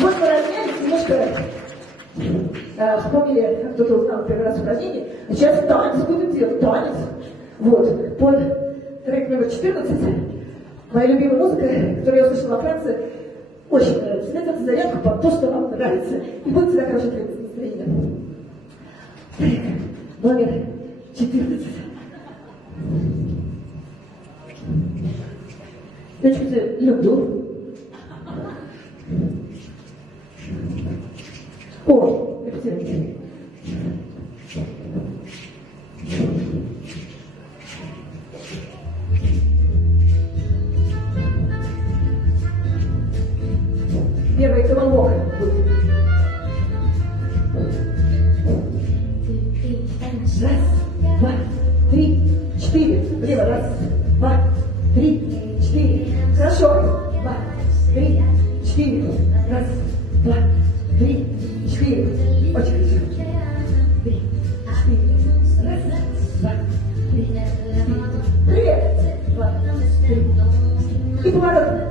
Вот мы размялись, немножко вспомнили, кто-то узнал первый раз упражнение. Сейчас танец будем делать, танец. Вот, под трек номер 14. Моя любимая музыка, которую я услышала во Франции, очень нравится. Снять зарядку под то, что вам нравится. И будет всегда хорошее настроение. Трек номер 14. Я чуть-чуть люблю. О, репетируйте. Первый колобок будет. Раз, два, три, четыре. Влево. Раз, два, три, четыре. Хорошо. Два, три, четыре. Раз, два, три, четыре. Очень хорошо. Три, четыре. Раз, два, три, четыре. Привет. Два, три. И поворот.